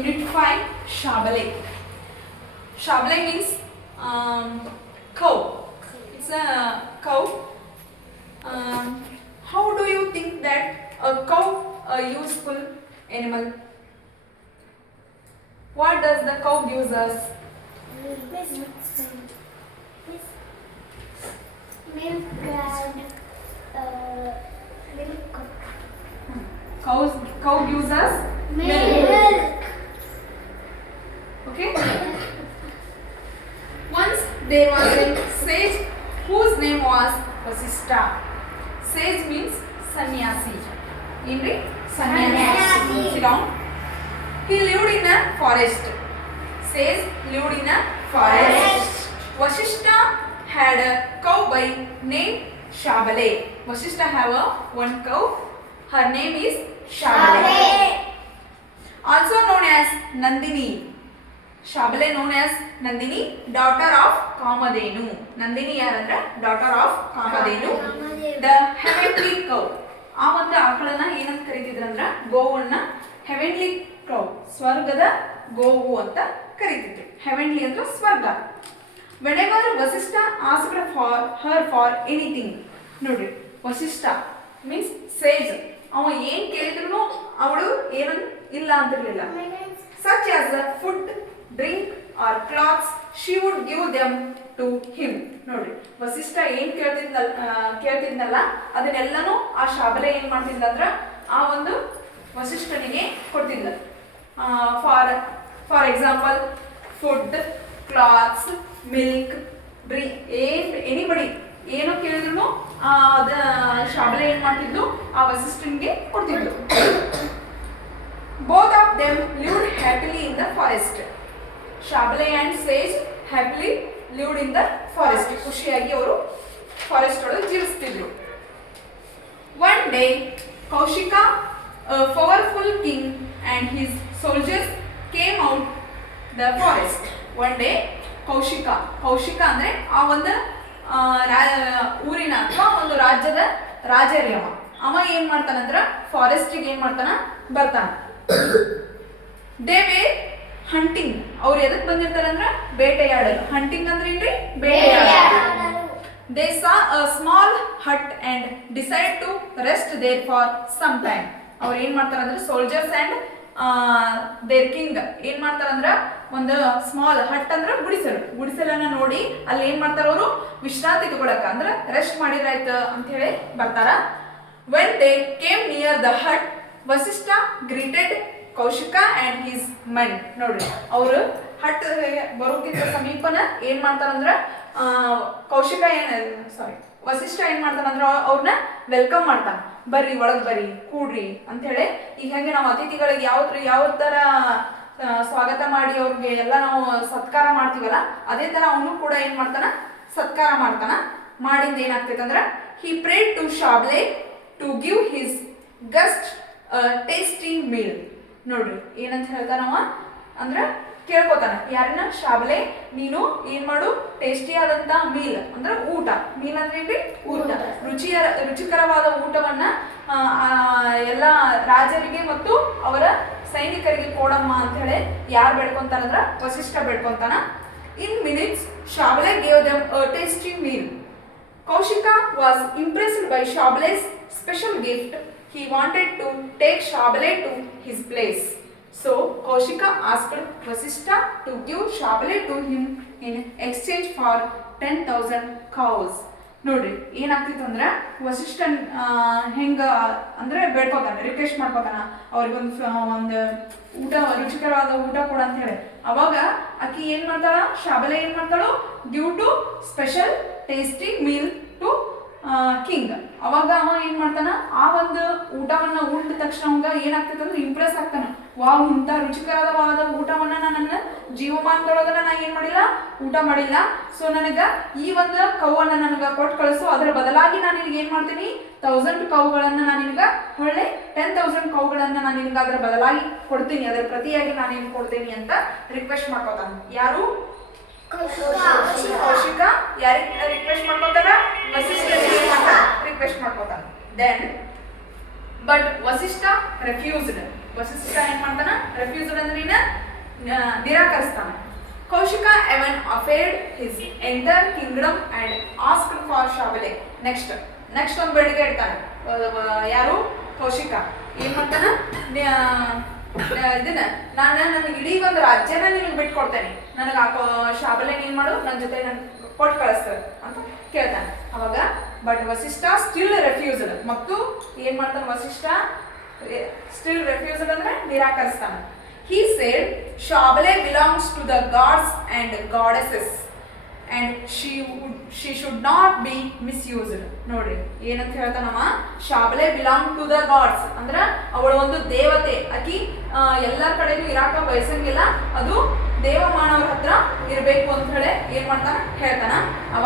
Unit 5, Shabale. Shabale means cow. It's a cow. How do you think that a cow a useful animal? What does the cow gives us? Milk and milk. Cow gives us Milk. Okay. Once there was a sage whose name was Vasishtha. Sage means sannyasi. Inri sannyasi. Sit down. He lived in a forest. Sage lived in a forest. Vasishtha had a cow by name Shabale. Vasishtha have one cow. Her name is Shabale. Also known as Nandini. Shabale known as Nandini, daughter of Kamadhenu. Nandini yarandra daughter of Kamadhenu. The heavenly cow. ಆ ಒಂದು ಆಕಳನ್ನ ಏನಂತ ಕರೀತಿದ್ರು ಅಂದ್ರ ಗೋವನ್ನ heavenly cow, ಸ್ವರ್ಗದ ಗೋವು ಅಂತ ಕರೀತಿದ್ರು. Heavenly ಅಂದ್ರೆ ಸ್ವರ್ಗ. Whenever Vasishtha asked her for anything, ನೋಡ್ರಿ ವಸಿಷ್ಠ ಮೀನ್ಸ್ ಸೇಜ್, ಅವ ಏನ್ ಕೇಳಿದ್ರು ಅವಳು ಏನನ್ ಇಲ್ಲ ಅಂತಿರ್ಲಿಲ್ಲ. Such as food, drink or clothes, she would give them to him. ನೋಡ್ರಿ ವಸಿಷ್ಠ ಏನ್ ಕೇಳ್ತಿದ್ನಲ್ಲ ಅದನ್ನೆಲ್ಲನೂ ಆ ಶಾಬಲೆ ಏನ್ ಮಾಡ್ತಿದ್ಲ ಅಂದ್ರ ಆ ಒಂದು ವಸಿಷ್ಠನಿಗೆ ಕೊಡ್ತಿದ್ಲ. For example food, clothes, milk, drink, anybody ಏನೋ ಕೇಳಿದ್ರು ಅದ ಶಾಬಲೆ ಏನ್ ಮಾಡ್ತಿದ್ಲು ಆ ವಸಿಷ್ಠನಿಗೆ ಕೊಡ್ತಿದ್ಲು. Both of them lived happily in the forest. Shabale and Sage happily lived in the forest. ಖುಷಿಯಾಗಿ ಅವರು ಫಾರೆಸ್ಟ್ ಒಳಗೆ ಜೀವಿಸ್ತಿದ್ರು. One day, Kaushika, a powerful king, and his soldiers came out the forest. One day, Kaushika ಅಂದ್ರೆ ಆ ಒಂದು ಊರಿನ ಅಥವಾ ಒಂದು ರಾಜ್ಯದ ರಾಜರೇ ಅವ ಏನ್ ಮಾಡ್ತಾನಂದ್ರ ಫಾರೆಸ್ಟಿಗೆ ಏನ್ ಮಾಡ್ತಾನ ಬರ್ತಾನ. ದೇ ವೇ ಹಂಟಿಂಗ್, ಅವ್ರು ಎದಕ್ ಬಂದಿರ್ತಾರಂದ್ರ ಬೇಟೆಯಾಡಲು. ಹಂಟಿಂಗ್ ಅಂದ್ರೆ ಏನ್ರಿ ಬೇಟೆಯಾಡಲು. They saw a small hut and decide to rest there for some time. ಅವ್ರು ಏನ್ ಮಾಡ್ತಾರಂದ್ರೆ ಸೋಲ್ಜರ್ಸ್ ಅಂಡ್ ದೇರ್ ಕಿಂಗ್ ಏನ್ ಮಾಡ್ತಾರಂದ್ರ ಒಂದು ಸ್ಮಾಲ್ ಹಟ್ ಅಂದ್ರ ಗುಡಿಸಲನ್ನ ನೋಡಿ ಅಲ್ಲಿ ಏನ್ ಮಾಡ್ತಾರ ಅವರು ವಿಶ್ರಾಂತಿ ತಗೊಳಕ ಅಂದ್ರ ರೆಸ್ಟ್ ಮಾಡಿದ್ರಾಯ್ತು ಅಂತ ಹೇಳಿ ಬರ್ತಾರ. When they came near the hut, Vasishtha greeted Kaushika and his men. ನೋಡ್ರಿ ಅವರು ಹಟ್ ಬರೋಕ್ಕಿಂತ ಸಮೀಪನ ಏನ್ ಮಾಡ್ತಾರಂದ್ರ ವಸಿಷ್ಠ ಏನ್ ಮಾಡ್ತಾನಂದ್ರ ಅವ್ರನ್ನ ವೆಲ್ಕಮ್ ಮಾಡ್ತಾನ. ಬರ್ರಿ ಒಳಗ್ ಬರ್ರಿ ಕೂಡ್ರಿ ಅಂತ ಹೇಳಿ. ಈಗ ಹೆಂಗೆ ನಾವು ಅತಿಥಿಗಳಿಗೆ ಯಾವ ತರ ಸ್ವಾಗತ ಮಾಡಿ ಅವ್ರಿಗೆ ಎಲ್ಲ ನಾವು ಸತ್ಕಾರ ಮಾಡ್ತೀವಲ್ಲ ಅದೇ ತರ ಅವನು ಕೂಡ ಏನ್ ಮಾಡ್ತಾನ ಸತ್ಕಾರ ಮಾಡ್ತಾನ. ಮಾಡಿಂದ ಏನಾಗ್ತೈತೆ ಅಂದ್ರ he prayed to Shabale to give his guest tasty meal. ನೋಡ್ರಿ ಏನಂತ ಹೇಳ್ತಾನವ ಅಂದ್ರ ಕೇಳ್ಕೊತಾನ ಯಾರನ್ನ ಶಾಬಲೆ, ನೀನು ಏನ್ ಮಾಡು ಟೇಸ್ಟಿ ಆದಂತ ಮೀಲ್ ಅಂದ್ರ ಊಟ. ಮೀಲ್ ಅಂದ್ರೆ ಏನ್ರಿ ಊಟ, ರುಚಿಕರವಾದ ಊಟವನ್ನ ಎಲ್ಲ ರಾಜರಿಗೆ ಮತ್ತು ಅವರ ಸೈನಿಕರಿಗೆ ಕೊಡಮ್ಮ ಅಂತ ಹೇಳಿ ಯಾರು ಬೇಡ್ಕೊಂತಾರಂದ್ರ ವಸಿಷ್ಠ ಬೇಡ್ಕೊಂತಾನ. ಇನ್ minutes ಶಾಬಲೆ gave them a tasty meal. Kaushika was impressed by Shabale's special gift. He wanted to take Shabale to his place. So Kaushika asked Vasishtha to give Shabale to him in exchange for 10,000 cows. ನೋಡ್ರಿ ಏನಾಗ್ತಿತ್ತು ಅಂದ್ರೆ ವಸಿಷ್ಠ ಹೆಂಗ ಅಂದ್ರೆ ಬೇಡ್ಕೋತಾನ, request ಮಾಡ್ಕೋತಾನ ಅವ್ರಿಗೊಂದು ಊಟ ರುಚಿಕರವಾದ ಊಟ ಕೊಡ ಅಂತ ಹೇಳಿ. ಅವಾಗ ಆಕಿ ಏನ್ ಮಾಡ್ತಾಳ, ಶಾಬಲೆ ಏನ್ ಮಾಡ್ತಾಳು, give to special tasty meal to king. ಅವಾಗ ಅವ ಏನ್ ಮಾಡ್ತಾನ ಆ ಒಂದು ಊಟವನ್ನ ಉಂಡ ತಕ್ಷಣ ಅವಂಗ ಏನಾಗ್ತೈತೆ ಅಂದ್ರೆ ಇಂಪ್ರೆಸ್ ಆಗ್ತಾನ. ವಾವ್, ಇಂಥ ರುಚಿಕರವಾದ ಊಟವನ್ನ ನನ್ನ ಜೀವಮಾನದೊಳಗ ನಾ ಏನ್ ಮಾಡಿಲ್ಲ, ಊಟ ಮಾಡಿಲ್ಲ. ಸೊ ನನಗ ಈ ಒಂದು ಕೌವನ್ನ ನನಗ ಕೊಟ್ಟು ಕಳಿಸು, ಅದರ ಬದಲಾಗಿ ನಾನು ನಿನಗೆ ಏನ್ ಮಾಡ್ತೀನಿ 1000 ಕೌಗಳನ್ನ ನಾನು ನಿನಗ ಹೊಳ್ಳೆ 10,000 ಕೌಗಳನ್ನ ನಾನು ನಿನಗ ಅದರ ಬದಲಾಗಿ ಕೊಡ್ತೀನಿ, ಅದರ ಪ್ರತಿಯಾಗಿ ನಾನು ಏನ್ ಕೊಡ್ತೀನಿ ಅಂತ ರಿಕ್ವೆಸ್ಟ್ ಮಾಡ್ಕೋತಾನ. ಯಾರು ಕೌಶಿಕ ಯಾರಿಗೆ ರಿಕ್ವೆಸ್ಟ್ ಮಾಡ್ಕೋತಾರ, ವಸಿಷ್ಠನಿಗೆ ರಿಕ್ವೆಸ್ಟ್ ಮಾಡ್ಕೋತಾನ. Then but Vasishtha refused. Vasishtha ಏನ್ ಮಾಡ್ತಾನ, ರೆಫ್ಯೂಸ್ಡ್ ಅಂದ್ರೆ ನಿರಾಕರಿಸ್ತಾನೆ. Kaushika even offered his entire kingdom and asked for Shabale. Next ಒಂದು ಬೇಡಿಕೆ ಇಡ್ತಾನೆ. ಯಾರು? ಕೌಶಿಕ ಏನ್ ಮಾಡ್ತಾನ? ಇದನ್ನ ನನಗೆ ಇಡೀ ಒಂದು ರಾಜ್ಯನ ನಿನಗೆ ಬಿಟ್ಕೊಡ್ತೇನೆ, ನನಗೆ ಶಾಬಲೆ ನೀನ್ ಮಾಡು, ನನ್ನ ಜೊತೆ ನನ್ ಕೊಟ್ಟು ಕಳಿಸ್ತೇವೆ ಅಂತ ಕೇಳ್ತಾನೆ. ಅವಾಗ ಬಟ್ ವಸಿಷ್ಠ ಸ್ಟಿಲ್ ರೆಫ್ಯೂಸಲ್. ಮತ್ತು ಏನ್ ಮಾಡ್ತಾನೆ ವಸಿಷ್ಠ? ಸ್ಟಿಲ್ ರೆಫ್ಯೂಸಲ್ ಅಂದ್ರೆ ನಿರಾಕರಿಸ್ತಾನೆ. He said, Shabale belongs to the gods and goddesses and she should not be misused. ನೋಡ್ರಿ ಏನಂತ ಹೇಳ್ತಾನಮ್ಮ? ಶಾಬಲೆ ಬಿಲಾಂಗ್ ಟು ದ ಗಾಡ್ಸ್ ಅಂದ್ರ ಅವಳು ಒಂದು ದೇವತೆ, ಆಕಿ ಎಲ್ಲರ ಕಡೆನೂ ಇರಾಕ ಬಯಸಂಗಿಲ್ಲ, ಅದು ದೇವ ಮಾನವರ ಹತ್ರ ಇರಬೇಕು ಅಂತ ಹೇಳಿ ಏನ್ ಮಾಡ್ತಾನ ಹೇಳ್ತಾನ.